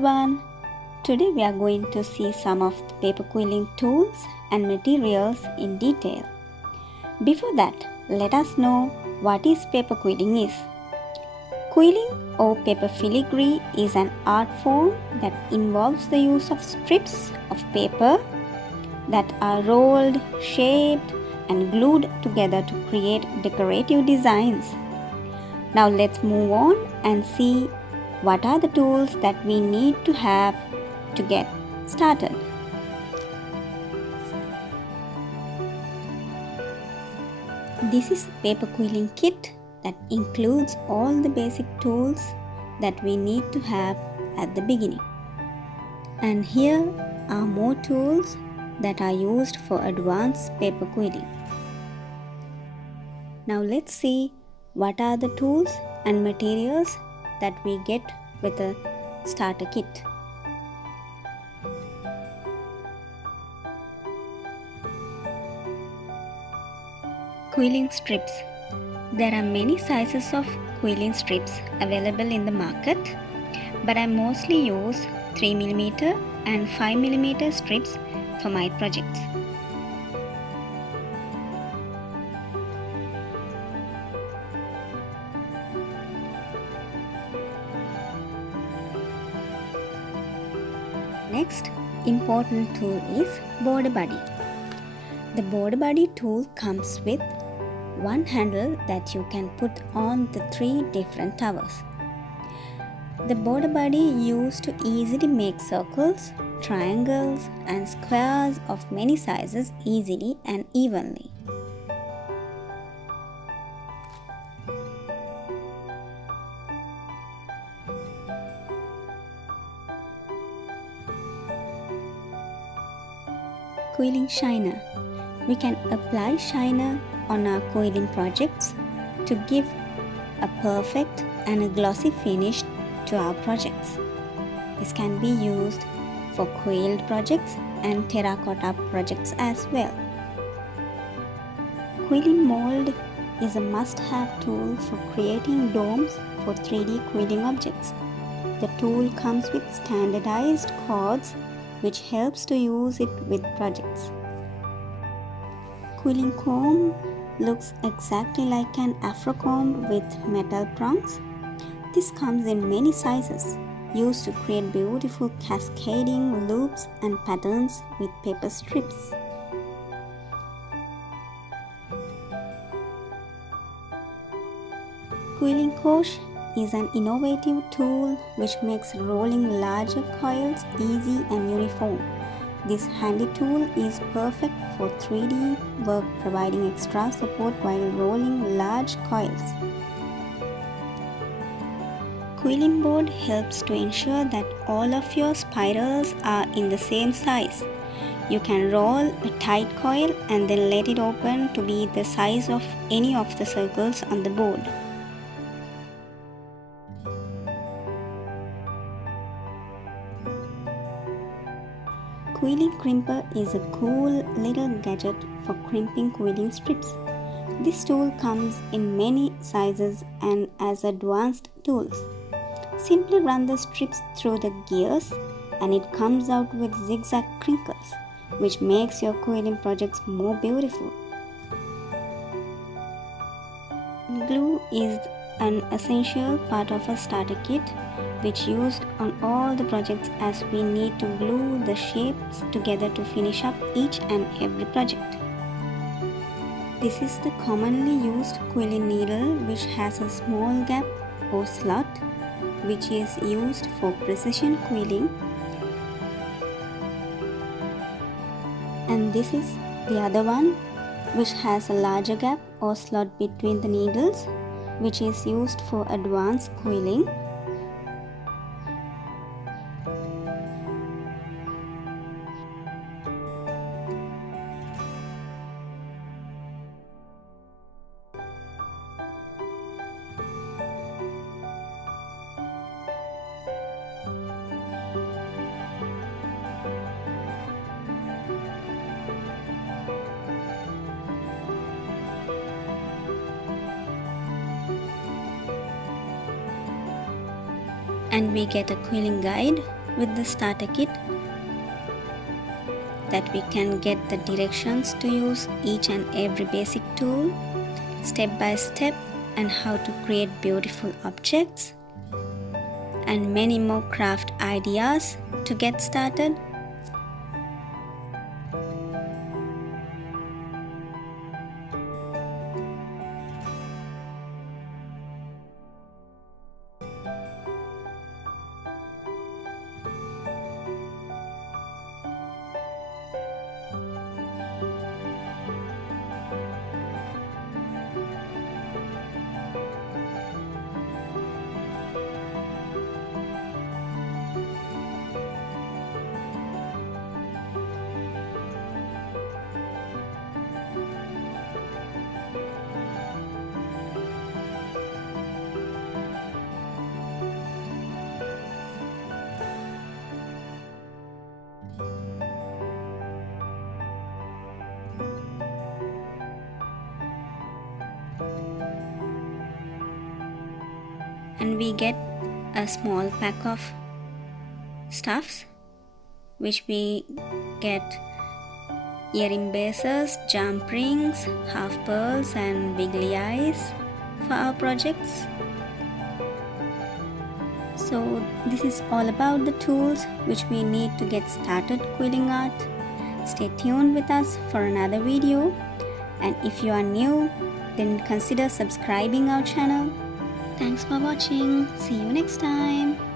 everyone! Today we are going to see some of the paper quilling tools and materials in detail. Before that, let us know what is paper quilling is. Quilling or paper filigree is an art form that involves the use of strips of paper that are rolled, shaped and glued together to create decorative designs. Now let's move on and see what are the tools that we need to have to get started. This is a paper quilling kit that includes all the basic tools that we need to have at the beginning. And here are more tools that are used for advanced paper quilling. Now let's see what are the tools and materials that we get with a starter kit. Quilling strips. There are many sizes of quilling strips available in the market, but I mostly use 3mm and 5mm strips for my projects. Next important tool is border buddy. The border buddy tool comes with one handle that you can put on the 3 different towers. The border buddy used to easily make circles, triangles and squares of many sizes easily and evenly. Quilling shiner. We can apply shiner on our quilling projects to give a perfect and a glossy finish to our projects. This can be used for quilled projects and terracotta projects as well. Quilling mould is a must-have tool for creating domes for 3D quilling objects. The tool comes with standardized cords which helps to use it with projects. Quilling comb looks exactly like an afro comb with metal prongs. This comes in many sizes, used to create beautiful cascading loops and patterns with paper strips. Quilling coach is an innovative tool which makes rolling larger coils easy and uniform. This handy tool is perfect for 3D work, providing extra support while rolling large coils. Quilling board helps to ensure that all of your spirals are in the same size. You can roll a tight coil and then let it open to be the size of any of the circles on the board. Quilling crimper is a cool little gadget for crimping quilling strips. This tool comes in many sizes and as advanced tools. Simply run the strips through the gears and it comes out with zigzag crinkles, which makes your quilling projects more beautiful. Glue is an essential part of a starter kit which used on all the projects as we need to glue the shapes together to finish up each and every project. This is the commonly used quilling needle which has a small gap or slot which is used for precision quilling, and this is the other one which has a larger gap or slot between the needles which is used for advanced quilling. And we get a quilling guide with the starter kit that we can get the directions to use each and every basic tool step by step, and how to create beautiful objects and many more craft ideas to get started. And we get a small pack of stuffs, which we get earring bases, jump rings, half pearls and wiggly eyes for our projects. So this is all about the tools which we need to get started quilling art. Stay tuned with us for another video, and if you are new, then consider subscribing our channel. Thanks for watching. See you next time.